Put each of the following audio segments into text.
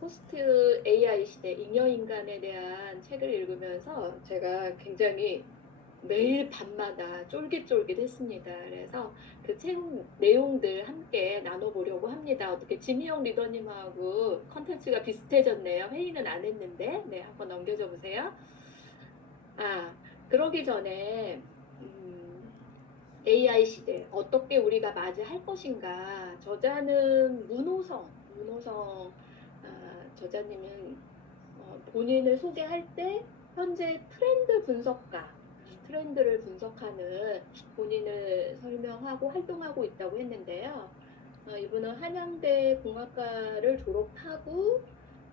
포스트 AI 시대 잉여인간에 대한 책을 읽으면서 제가 굉장히 매일 밤마다 쫄깃쫄깃했습니다. 그래서 그 책 내용들 함께 나눠보려고 합니다. 어떻게 진희영 리더님하고 컨텐츠가 비슷해졌네요. 회의는 안 했는데. 네, 한번 넘겨줘 보세요. 그러기 전에 AI 시대 어떻게 우리가 맞이할 것인가. 저자는 문호성 저자님은 본인을 소개할 때 현재 트렌드 분석가, 트렌드를 분석하는 본인을 설명하고 활동하고 있다고 했는데요. 이분은 한양대 공학과를 졸업하고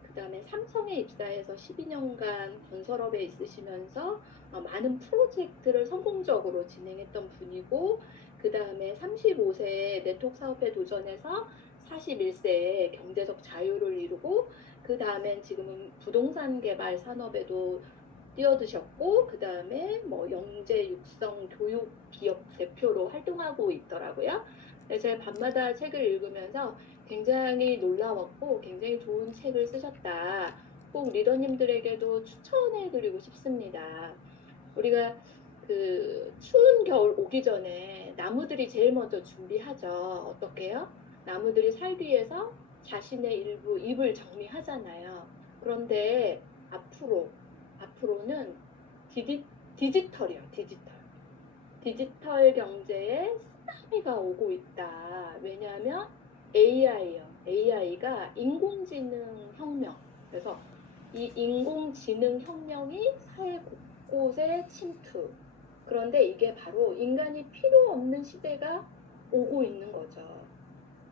그 다음에 삼성에 입사해서 12년간 건설업에 있으시면서 많은 프로젝트를 성공적으로 진행했던 분이고, 그 다음에 35세에 네트워크 사업에 도전해서 41세에 경제적 자유를 이루고, 그 다음엔 지금은 부동산 개발 산업에도 뛰어드셨고, 그 다음에 뭐 영재 육성 교육 기업 대표로 활동하고 있더라고요. 그래서 제가 밤마다 책을 읽으면서 굉장히 놀라웠고 굉장히 좋은 책을 쓰셨다. 꼭 리더님들에게도 추천해드리고 싶습니다. 우리가 그 추운 겨울 오기 전에 나무들이 제일 먼저 준비하죠. 어떻게요? 나무들이 살기 위해서 자신의 일부 잎을 정리하잖아요. 그런데 앞으로는 디지털이요, 디지털. 디지털 경제에 쓰나미가 오고 있다. 왜냐하면 AI요. AI가 인공지능 혁명. 그래서 이 인공지능 혁명이 사회 곳곳에 침투. 그런데 이게 바로 인간이 필요 없는 시대가 오고 있는 거죠.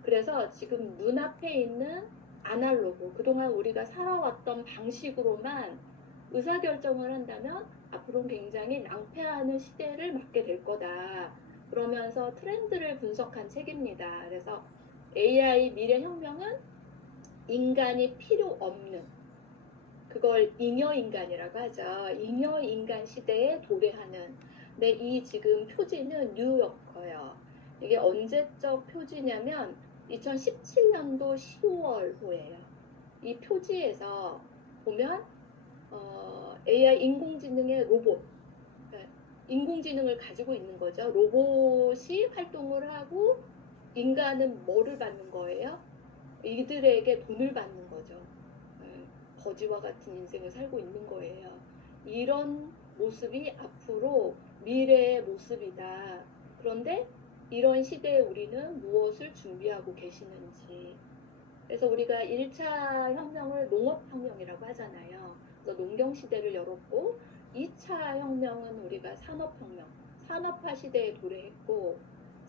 그래서 지금 눈앞에 있는 아날로그, 그동안 우리가 살아왔던 방식으로만 의사결정을 한다면 앞으로는 굉장히 낭패하는 시대를 맞게 될 거다. 그러면서 트렌드를 분석한 책입니다. 그래서 AI 미래혁명은 인간이 필요 없는, 그걸 잉여인간이라고 하죠. 잉여인간 시대에 도래하는. 근데 이 지금 표지는 뉴요커예요. 이게 언제적 표지냐면 2017년도 10월호예요. 이 표지에서 보면 AI 인공지능의 로봇, 그러니까 인공지능을 가지고 있는 거죠. 로봇이 활동을 하고 인간은 뭐를 받는 거예요? 이들에게 돈을 받는 거죠. 거지와 같은 인생을 살고 있는 거예요. 이런 모습이 앞으로 미래의 모습이다. 그런데 이런 시대에 우리는 무엇을 준비하고 계시는지. 그래서 우리가 1차 혁명을 농업혁명이라고 하잖아요. 그래서 농경시대를 열었고 2차 혁명은 우리가 산업혁명, 산업화 시대에 도래했고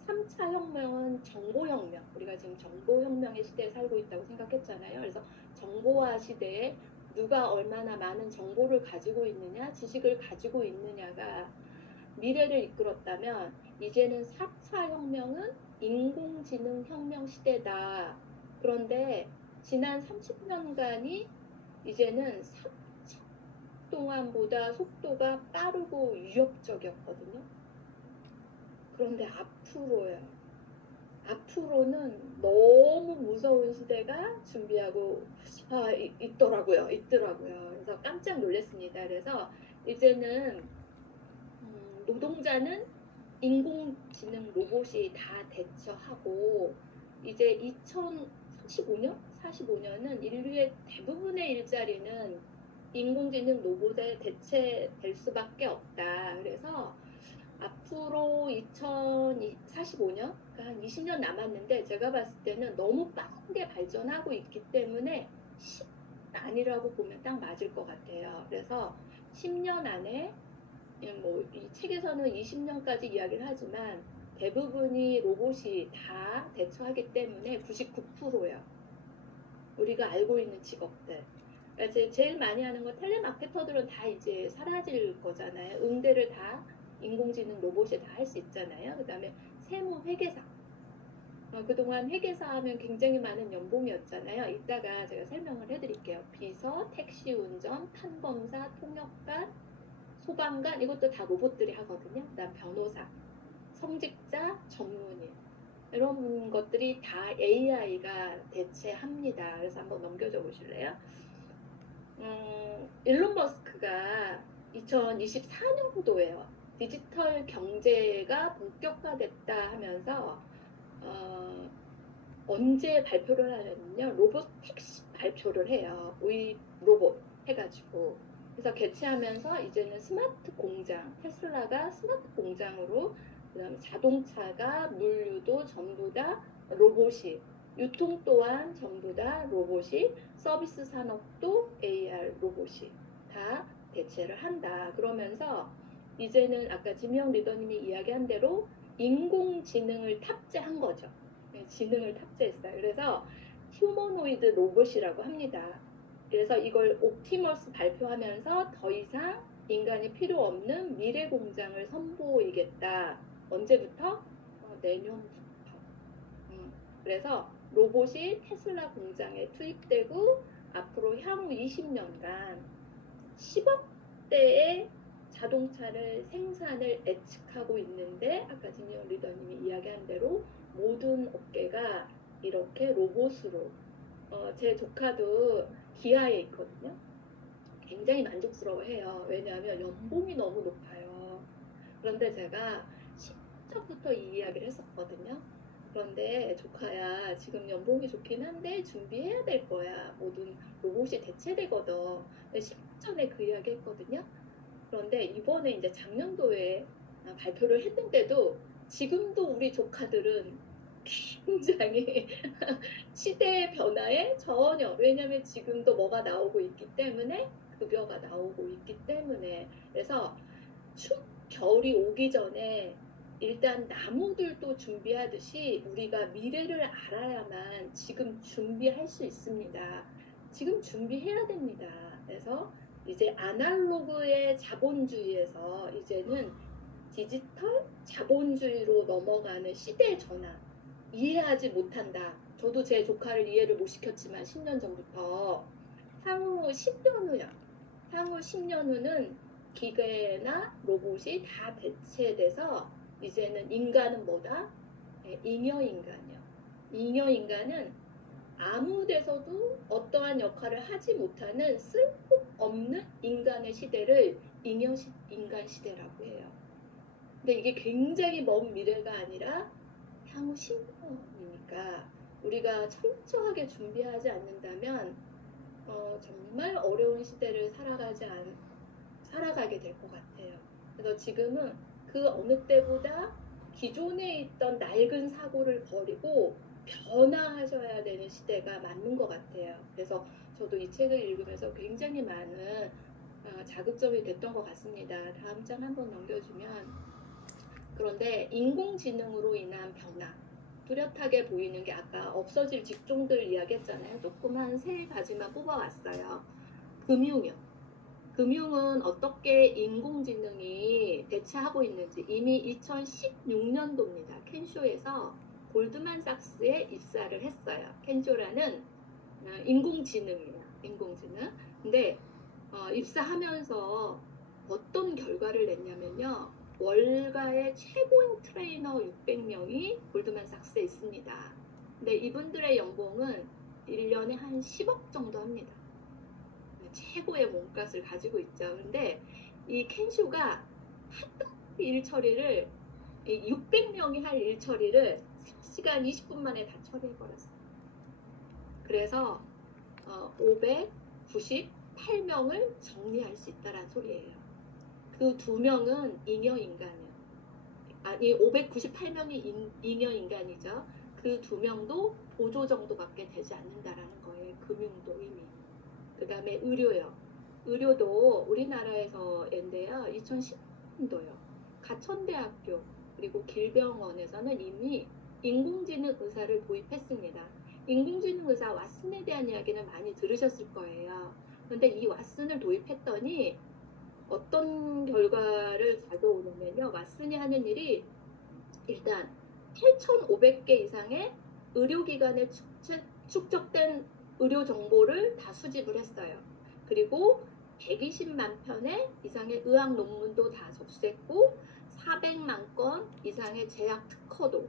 3차 혁명은 정보혁명, 우리가 지금 정보혁명의 시대에 살고 있다고 생각했잖아요. 그래서 정보화 시대에 누가 얼마나 많은 정보를 가지고 있느냐, 지식을 가지고 있느냐가 미래를 이끌었다면 이제는 4차 혁명은 인공지능 혁명 시대다. 그런데 지난 30년간이 이제는 3차 동안보다 속도가 빠르고 위협적이었거든요. 그런데 앞으로는 너무 무서운 시대가 준비하고 있더라고요. 그래서 깜짝 놀랐습니다. 그래서 이제는 노동자는 인공지능 로봇이 다 대처하고 이제 2045년, 45년은 인류의 대부분의 일자리는 인공지능 로봇에 대체될 수밖에 없다. 그래서 앞으로 2045년, 그러니까 한 20년 남았는데 제가 봤을 때는 너무 빠르게 발전하고 있기 때문에 10 아니라고 보면 딱 맞을 것 같아요. 그래서 10년 안에 뭐이 책에서는 20년까지 이야기를 하지만 대부분이 로봇이 다 대처하기 때문에 99%요. 우리가 알고 있는 직업들. 그러니까 제일 많이 하는 건 텔레마케터들은 다 이제 사라질 거잖아요. 응대를 다 인공지능 로봇이 다 할 수 있잖아요. 그 다음에 세무 회계사. 그동안 회계사 하면 굉장히 많은 연봉이었잖아요. 이따가 제가 설명을 해드릴게요. 비서, 택시 운전, 판검사, 통역관, 소방관, 이것도 다 로봇들이 하거든요. 그다음 변호사, 성직자, 전문의. 이런 것들이 다 AI가 대체합니다. 그래서 한번 넘겨줘 보실래요? 일론 머스크가 2024년도에요. 디지털 경제가 본격화됐다 하면서 언제 발표를 하냐면요. 로봇 택시 발표를 해요. 의 로봇 해가지고. 그래서 개최하면서 이제는 스마트 공장, 테슬라가 스마트 공장으로, 그다음 자동차가 물류도 전부 다 로봇이, 유통 또한 전부 다 로봇이, 서비스 산업도 AR 로봇이 다 대체를 한다. 그러면서 이제는 아까 지명 리더님이 이야기한 대로 인공지능을 탑재한 거죠. 지능을 탑재했어요. 그래서 휴머노이드 로봇이라고 합니다. 그래서 이걸 옵티머스 발표하면서 더 이상 인간이 필요 없는 미래 공장을 선보이겠다. 언제부터? 내년부터. 그래서 로봇이 테슬라 공장에 투입되고 앞으로 향후 20년간 10억 대의 자동차를 생산을 예측하고 있는데, 아까 진영 리더님이 이야기한 대로 모든 업계가 이렇게 로봇으로, 제 조카도 기아에 있거든요. 굉장히 만족스러워해요. 왜냐하면 연봉이 너무 높아요. 그런데 제가 10전부터 이 이야기를 했었거든요. 그런데 조카야, 지금 연봉이 좋긴 한데 준비해야 될 거야. 모든 로봇이 대체되거든. 10전에 그 이야기 했거든요. 그런데 이번에 이제 작년도에 발표를 했는데도 지금도 우리 조카들은 굉장히 시대의 변화에 전혀, 왜냐하면 지금도 뭐가 나오고 있기 때문에, 급여가 나오고 있기 때문에. 그래서 겨울이 오기 전에 일단 나무들도 준비하듯이 우리가 미래를 알아야만 지금 준비할 수 있습니다. 지금 준비해야 됩니다. 그래서 이제 아날로그의 자본주의에서 이제는 디지털 자본주의로 넘어가는 시대의 전환. 이해하지 못한다. 저도 제 조카를 이해를 못 시켰지만 10년 전부터 향후 10년 후요. 향후 10년 후는 기계나 로봇이 다 대체돼서 이제는 인간은 뭐다? 잉여인간이요. 잉여인간은 아무 데서도 어떠한 역할을 하지 못하는 쓸모없는 인간의 시대를 인간 시대라고 해요. 근데 이게 굉장히 먼 미래가 아니라 향후 10년이니까 우리가 철저하게 준비하지 않는다면 정말 어려운 시대를 살아가게 될 것 같아요. 그래서 지금은 그 어느 때보다 기존에 있던 낡은 사고를 버리고 변화하셔야 되는 시대가 맞는 것 같아요. 그래서 저도 이 책을 읽으면서 굉장히 많은 자극점이 됐던 것 같습니다. 다음 장 한번 넘겨주면, 그런데 인공지능으로 인한 변화, 뚜렷하게 보이는 게 아까 없어질 직종들 이야기했잖아요. 조금 한 3가지만 뽑아왔어요. 금융이요. 금융은 어떻게 인공지능이 대체하고 있는지 이미 2016년도입니다. 켄쇼에서 골드만삭스에 입사를 했어요. 켄쇼라는 인공지능이에요. 인공지능. 근데 입사하면서 어떤 결과를 냈냐면요. 월가의 최고인 트레이너 600명이 골드만삭스에 있습니다. 근데 이분들의 연봉은 1년에 한 10억 정도 합니다. 최고의 몸값을 가지고 있죠. 근데 이 켄쇼가 하도 일 처리를, 600명이 할 일 처리를 3시간 20분 만에 다 처리해버렸어요. 그래서 598명을 정리할 수 있다는 소리예요. 그 2명은 잉여인간이에요. 아니, 598명이 잉여인간이죠. 그 2명도 보조 정도밖에 되지 않는다라는 거예요. 금융도 이미. 그 다음에 의료요. 의료도 우리나라에서인데요. 2010년도요. 가천대학교 그리고 길병원에서는 이미 인공지능 의사를 도입했습니다. 인공지능 의사 왓슨에 대한 이야기는 많이 들으셨을 거예요. 그런데 이 왓슨을 도입했더니 어떤 결과를 가져오냐면요. 왓슨이 하는 일이 일단 8,500개 이상의 의료기관에 축적된 의료 정보를 다 수집을 했어요. 그리고 120만 편의 이상의 의학 논문도 다 접수했고 400만 건 이상의 제약 특허도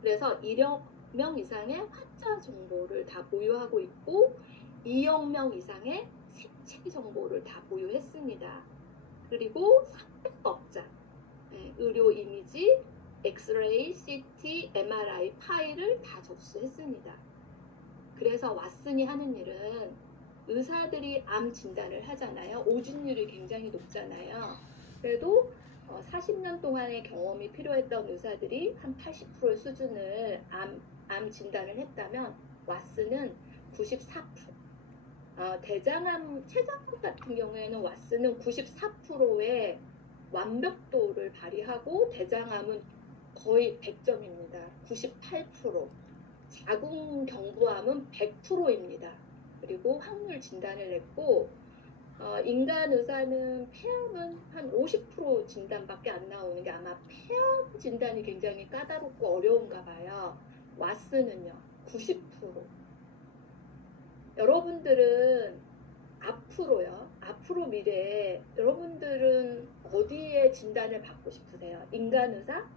그래서 1억 명 이상의 환자 정보를 다 보유하고 있고 2억 명 이상의 생체 정보를 다 보유했습니다. 그리고 300법자 의료 이미지, 엑스레이, CT, MRI 파일을 다 접수했습니다. 그래서 왓슨이 하는 일은 의사들이 암 진단을 하잖아요. 오진율이 굉장히 높잖아요. 그래도 40년 동안의 경험이 필요했던 의사들이 한 80% 수준을 암 진단을 했다면 왓슨은 94%. 대장암, 췌장암 같은 경우에는 왓슨은 94%의 완벽도를 발휘하고 대장암은 거의 100점입니다. 98%. 자궁경부암은 100%입니다. 그리고 확률 진단을 냈고 인간 의사는 폐암은 한 50% 진단밖에 안 나오는 게 아마 폐암 진단이 굉장히 까다롭고 어려운가 봐요. 왓슨은요 90%. 여러분들은 앞으로 미래에 여러분들은 어디에 진단을 받고 싶으세요? 인간 의사?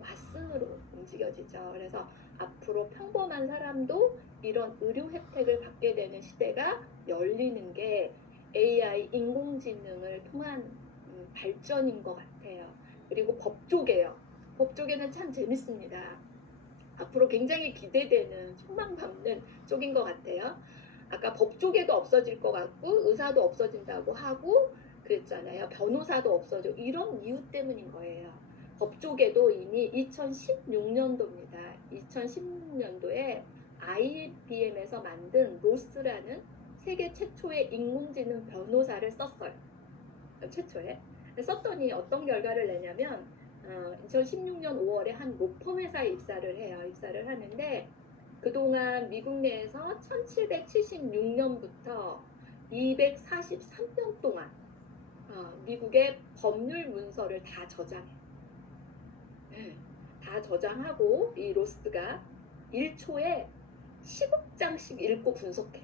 왓슨으로 움직여지죠. 그래서 앞으로 평범한 사람도 이런 의료 혜택을 받게 되는 시대가 열리는 게 AI 인공지능을 통한 발전인 것 같아요. 그리고 법조계요. 법조계는 참 재밌습니다. 앞으로 굉장히 기대되는 소망받는 쪽인 것 같아요. 아까 법조계도 없어질 것 같고 의사도 없어진다고 하고 그랬잖아요. 변호사도 없어지고 이런 이유 때문인 거예요. 법조계도 이미 2016년도입니다. 2016년도에 IBM에서 만든 로스라는 세계 최초의 인공지능 변호사를 썼어요. 최초에. 썼더니 어떤 결과를 내냐면 2016년 5월에 한 로펌 회사에 입사를 하는데 그동안 미국 내에서 1776년부터 243년 동안 미국의 법률 문서를 다 저장해요. 다 저장하고 이 로스가 1초에 10억장씩 읽고 분석해.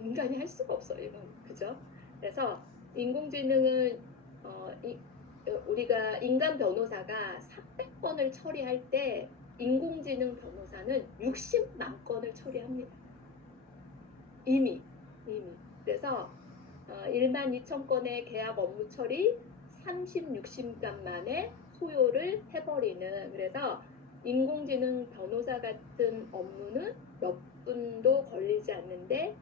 인간이 할 수가 없어요, 이건. 그죠? 그래서 인공지능은 우리가 인간 변호사가 300건을 처리할 때 인공지능 변호사는 60만 건을 처리합니다. 이미. 그래서 1만 2천 건의 계약 업무 처리 30-60시간 만에 소요를 해버리는 그래서 인공지능 변호사 같은 업무는 몇 분도 걸리지 않는데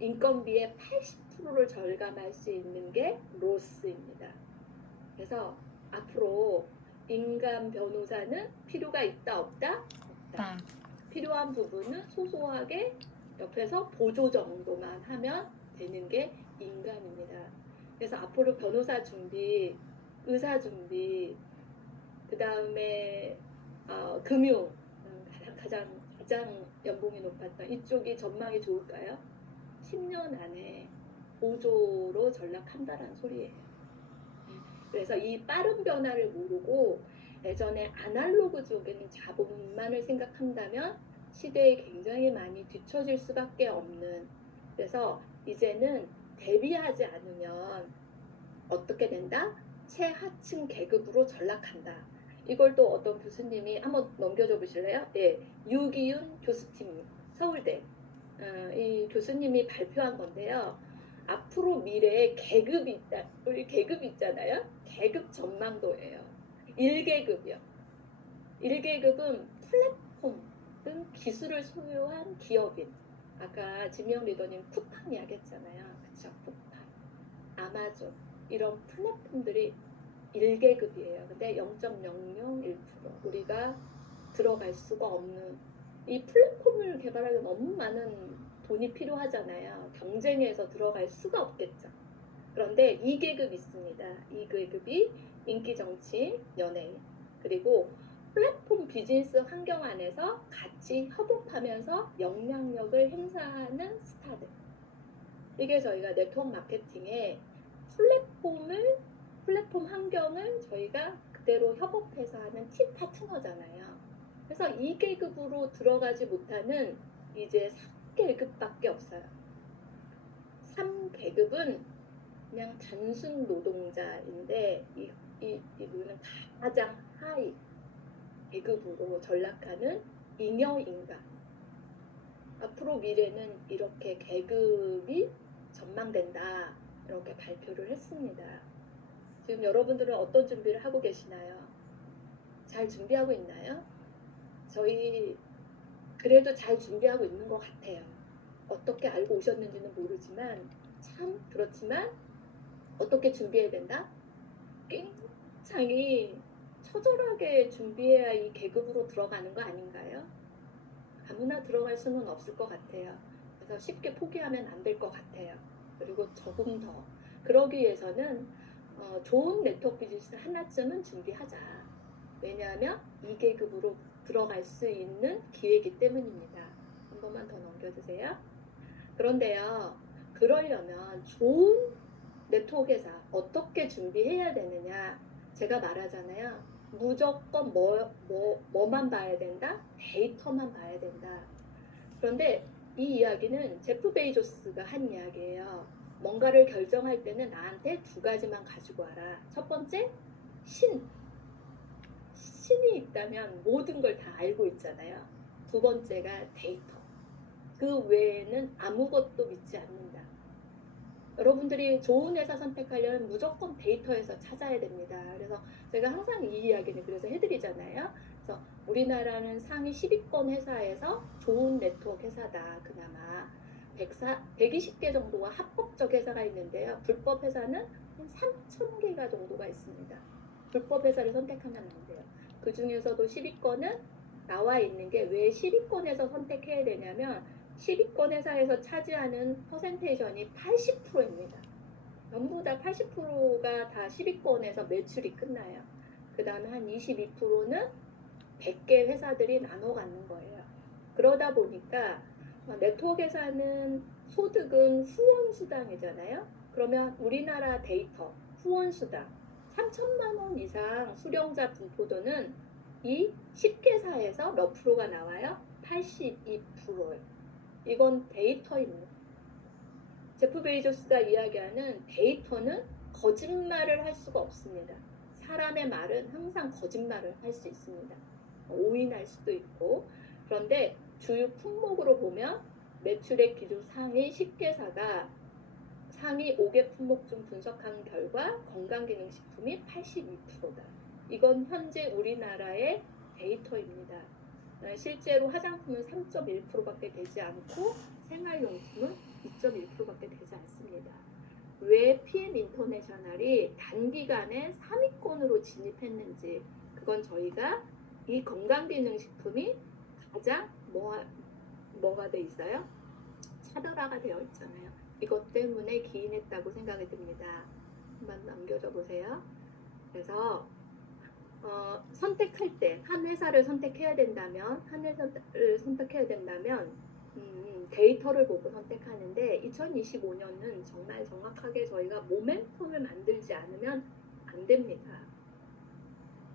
인건비의 80%를 절감할 수 있는 게 로스입니다. 그래서 앞으로 인간 변호사는 필요가 있다 없다? 없다. 필요한 부분은 소소하게 옆에서 보조 정도만 하면 되는 게 인간입니다. 그래서 앞으로 변호사 준비, 의사 준비, 그 다음에 금융 가장 연봉이 높았던 이쪽이 전망이 좋을까요? 10년 안에 보조로 전락한다라는 소리예요. 그래서 이 빠른 변화를 모르고 예전에 아날로그적인 자본만을 생각한다면 시대에 굉장히 많이 뒤처질 수밖에 없는 그래서 이제는 대비하지 않으면 어떻게 된다? 최하층 계급으로 전락한다. 이걸 또 어떤 교수님이 한번 넘겨줘 보실래요? 예, 유기윤 교수팀 서울대 이 교수님이 발표한 건데요. 앞으로 미래에 계급이 있다. 우리 계급 있잖아요. 계급 전망도예요. 1계급이요. 1계급은 플랫폼 등 기술을 소유한 기업인. 아까 진명 리더님 쿠팡 이야기했잖아요. 그쵸? 쿠팡, 아마존 이런 플랫폼들이 1계급이에요. 근데 0.001% 우리가 들어갈 수가 없는 이 플랫폼을 개발하려면 너무 많은 돈이 필요하잖아요. 경쟁에서 들어갈 수가 없겠죠. 그런데 2계급 있습니다. 2계급이 인기 정치인, 연예인, 그리고 플랫폼 비즈니스 환경 안에서 같이 협업하면서 영향력을 행사하는 스타들. 이게 저희가 네트워크 마케팅의 플랫폼 환경을 저희가 그대로 협업해서 하는 팀 파트너잖아요. 그래서 2계급으로 들어가지 못하는 이제 3계급밖에 없어요. 3계급은 그냥 단순 노동자인데 이분은 가장 하위 계급으로 전락하는 잉여인간. 앞으로 미래는 이렇게 계급이 전망된다. 이렇게 발표를 했습니다. 지금 여러분들은 어떤 준비를 하고 계시나요? 잘 준비하고 있나요? 저희 그래도 잘 준비하고 있는 것 같아요. 어떻게 알고 오셨는지는 모르지만 참 그렇지만 어떻게 준비해야 된다? 굉장히 처절하게 준비해야 이 계급으로 들어가는 거 아닌가요? 아무나 들어갈 수는 없을 것 같아요. 그래서 쉽게 포기하면 안 될 것 같아요. 그리고 조금 더 그러기 위해서는 좋은 네트워크 비즈니스 하나쯤은 준비하자. 왜냐하면 2계급으로 들어갈 수 있는 기회이기 때문입니다. 한 번만 더 넘겨주세요. 그런데요, 그러려면 좋은 네트워크 회사 어떻게 준비해야 되느냐? 제가 말하잖아요. 무조건 뭐만 봐야 된다? 데이터만 봐야 된다. 그런데 이 이야기는 제프 베이조스가 한 이야기예요. 뭔가를 결정할 때는 나한테 2가지만 가지고 와라. 첫 번째, 신이 있다면 모든 걸 다 알고 있잖아요. 2번째가 데이터. 그 외에는 아무것도 믿지 않는다. 여러분들이 좋은 회사 선택하려면 무조건 데이터에서 찾아야 됩니다. 그래서 제가 항상 이 이야기는 그래서 해드리잖아요. 그래서 우리나라는 상위 10위권 회사에서 좋은 네트워크 회사다. 그나마 120개 정도가 합법적 회사가 있는데요. 불법 회사는 한 3,000개가 정도가 있습니다. 불법 회사를 선택하면 안 돼요. 그 중에서도 10위권은 나와 있는 게 왜 10위권에서 선택해야 되냐면 10위권 회사에서 차지하는 퍼센테이션이 80%입니다. 전부 다 80%가 다 10위권에서 매출이 끝나요. 그 다음에 한 22%는 100개 회사들이 나눠 갖는 거예요. 그러다 보니까 네트워크 회사는 소득은 후원수당이잖아요. 그러면 우리나라 데이터 후원수당 3천만 원 이상 수령자 분포도는 이 10개사에서 몇 프로가 나와요? 82%예요. 이건 데이터입니다. 제프 베이조스가 이야기하는 데이터는 거짓말을 할 수가 없습니다. 사람의 말은 항상 거짓말을 할 수 있습니다. 오인할 수도 있고. 그런데 주요 품목으로 보면 매출액 기준 상위 10개사가 상위 5개 품목 중 분석한 결과 건강기능식품이 82%다. 이건 현재 우리나라의 데이터입니다. 실제로 화장품은 3.1%밖에 되지 않고 생활용품은 2.1%밖에 되지 않습니다. 왜 PM 인터내셔널이 단기간에 3위권으로 진입했는지 그건 저희가 이 건강기능식품이 가장 뭐가 돼 있어요? 차별화가 되어 있잖아요. 이것 때문에 기인했다고 생각이 듭니다. 한번 넘겨줘 보세요. 그래서 선택할 때 한 회사를 선택해야 된다면 데이터를 보고 선택하는데 2025년은 정말 정확하게 저희가 모멘텀을 만들지 않으면 안 됩니다.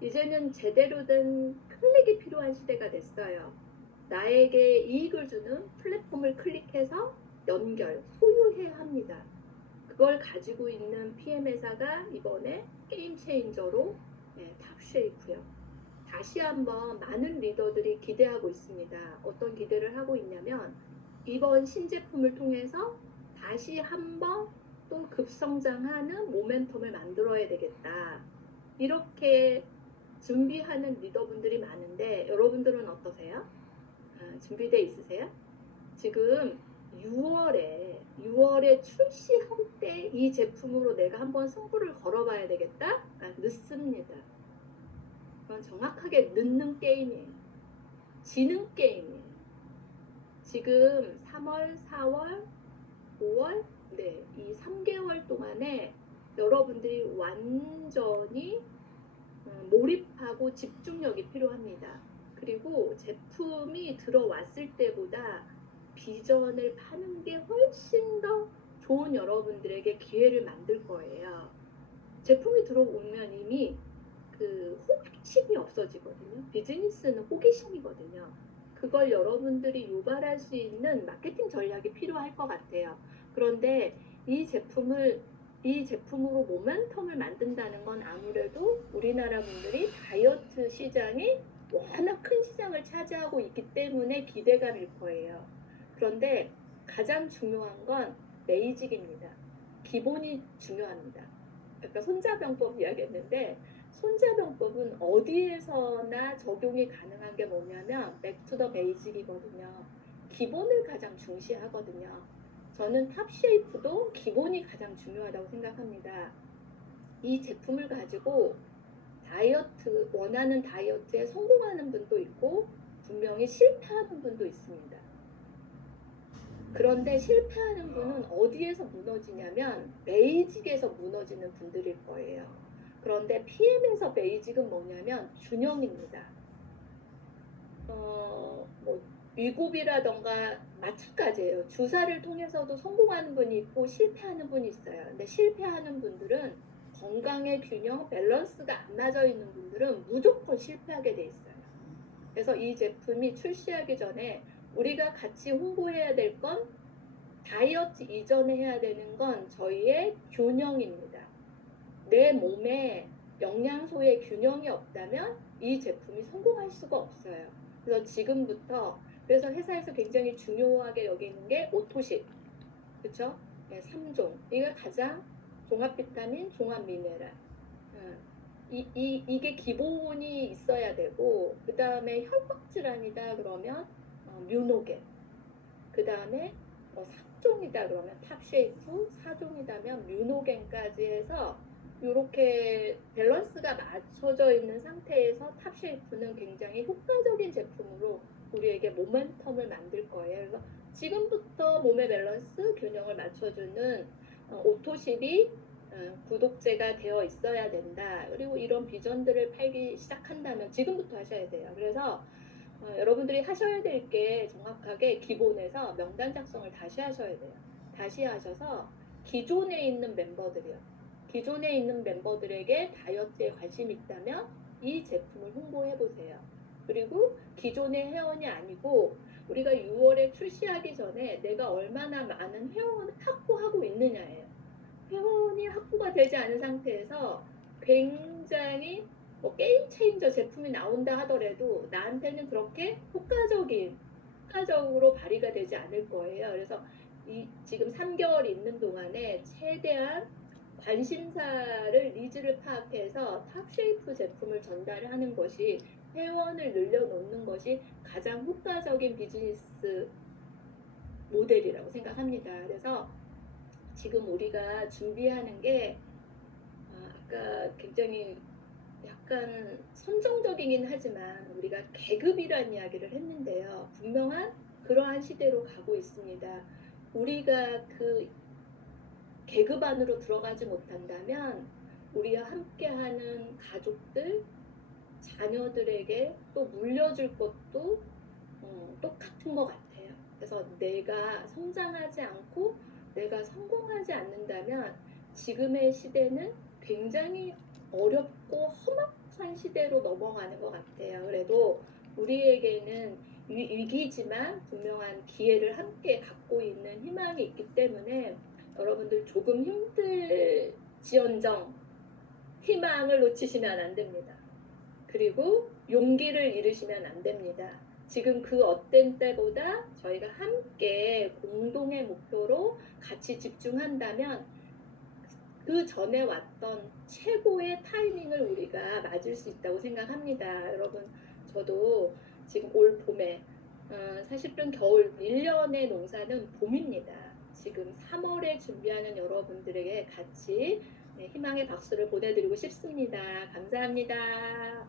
이제는 제대로 된 클릭이 필요한 시대가 됐어요. 나에게 이익을 주는 플랫폼을 클릭해서 소유해야 합니다. 그걸 가지고 있는 PM 회사가 이번에 게임 체인저로 탑쉐이프요. 다시 한번 많은 리더들이 기대하고 있습니다. 어떤 기대를 하고 있냐면 이번 신제품을 통해서 다시 한번 또 급성장하는 모멘텀을 만들어야 되겠다. 이렇게 준비하는 리더분들이 많은데 여러분들은 어떠세요? 준비되어 있으세요? 지금 6월에 출시할 때 이 제품으로 내가 한번 승부를 걸어봐야 되겠다? 늦습니다. 그건 정확하게 늦는 게임이에요. 지는 게임이에요. 지금 3월, 4월, 5월, 이 3개월 동안에 여러분들이 완전히 몰입하고 집중력이 필요합니다. 그리고 제품이 들어왔을 때보다 비전을 파는 게 훨씬 더 좋은 여러분들에게 기회를 만들 거예요. 제품이 들어오면 이미 그 호기심이 없어지거든요. 비즈니스는 호기심이거든요. 그걸 여러분들이 유발할 수 있는 마케팅 전략이 필요할 것 같아요. 그런데 이 제품으로 모멘텀을 만든다는 건 아무래도 우리나라 분들이 다이어트 시장이 워낙 큰 시장을 차지하고 있기 때문에 기대감일 거예요. 그런데 가장 중요한 건 베이직입니다. 기본이 중요합니다. 아까 손자병법 이야기했는데 손자병법은 어디에서나 적용이 가능한 게 뭐냐면 백투더 베이직이거든요. 기본을 가장 중시하거든요. 저는 탑쉐이프도 기본이 가장 중요하다고 생각합니다. 이 제품을 가지고 다이어트, 원하는 다이어트에 성공하는 분도 있고 분명히 실패하는 분도 있습니다. 그런데 실패하는 분은 어디에서 무너지냐면 베이직에서 무너지는 분들일 거예요. 그런데 PM에서 베이직은 뭐냐면 균형입니다. 뭐 위고비라던가 마찬가지예요. 주사를 통해서도 성공하는 분이 있고 실패하는 분이 있어요. 근데 실패하는 분들은 건강의 균형, 밸런스가 안 맞아 있는 분들은 무조건 실패하게 돼 있어요. 그래서 이 제품이 출시하기 전에 우리가 같이 홍보해야 될 건 다이어트 이전에 해야 되는 건 저희의 균형입니다. 내 몸에 영양소의 균형이 없다면 이 제품이 성공할 수가 없어요. 그래서 지금부터 그래서 회사에서 굉장히 중요하게 여기는 게 오토식, 그렇죠? 네, 3종. 이게 가장 종합 비타민, 종합 미네랄. 이게 기본이 있어야 되고 그 다음에 혈관 질환이다 그러면 뮤노겐. 그 다음에 3종이다 그러면 탑쉐이프, 4종이다면 뮤노겐까지 해서 이렇게 밸런스가 맞춰져 있는 상태에서 탑쉐이프는 굉장히 효과적인 제품으로 우리에게 모멘텀을 만들 거예요. 그래서 지금부터 몸의 밸런스, 균형을 맞춰주는 오토십이 구독제가 되어 있어야 된다. 그리고 이런 비전들을 팔기 시작한다면 지금부터 하셔야 돼요. 그래서 여러분들이 하셔야 될 게 정확하게 기본에서 명단 작성을 다시 하셔야 돼요. 다시 하셔서 기존에 있는 멤버들이요. 기존에 있는 멤버들에게 다이어트에 관심이 있다면 이 제품을 홍보해 보세요. 그리고 기존의 회원이 아니고 우리가 6월에 출시하기 전에 내가 얼마나 많은 회원을 확보하고 있느냐예요. 회원이 확보가 되지 않은 상태에서 굉장히 게임 체인저 제품이 나온다 하더라도 나한테는 그렇게 효과적으로 발휘가 되지 않을 거예요. 그래서 지금 3개월 있는 동안에 최대한 관심사를 니즈를 파악해서 탑쉐이프 제품을 전달하는 것이 회원을 늘려놓는 것이 가장 효과적인 비즈니스 모델이라고 생각합니다. 그래서 지금 우리가 준비하는 게 아까 굉장히 약간 선정적이긴 하지만 우리가 계급이란 이야기를 했는데요. 분명한 그러한 시대로 가고 있습니다. 우리가 그 계급 안으로 들어가지 못한다면 우리와 함께하는 가족들, 자녀들에게 또 물려줄 것도 똑같은 것 같아요. 그래서 내가 성장하지 않고 내가 성공하지 않는다면 지금의 시대는 굉장히 어렵고 험악한 시대로 넘어가는 것 같아요. 그래도 우리에게는 위기지만 분명한 기회를 함께 갖고 있는 희망이 있기 때문에 여러분들 조금 힘들지언정 희망을 놓치시면 안 됩니다. 그리고 용기를 잃으시면 안 됩니다. 지금 그 어떤 때보다 저희가 함께 공동의 목표로 같이 집중한다면 그 전에 왔던 최고의 타이밍을 우리가 맞을 수 있다고 생각합니다. 여러분, 저도 지금 올 봄에 사실은 겨울 1년의 농사는 봄입니다. 지금 3월에 준비하는 여러분들에게 같이 희망의 박수를 보내드리고 싶습니다. 감사합니다.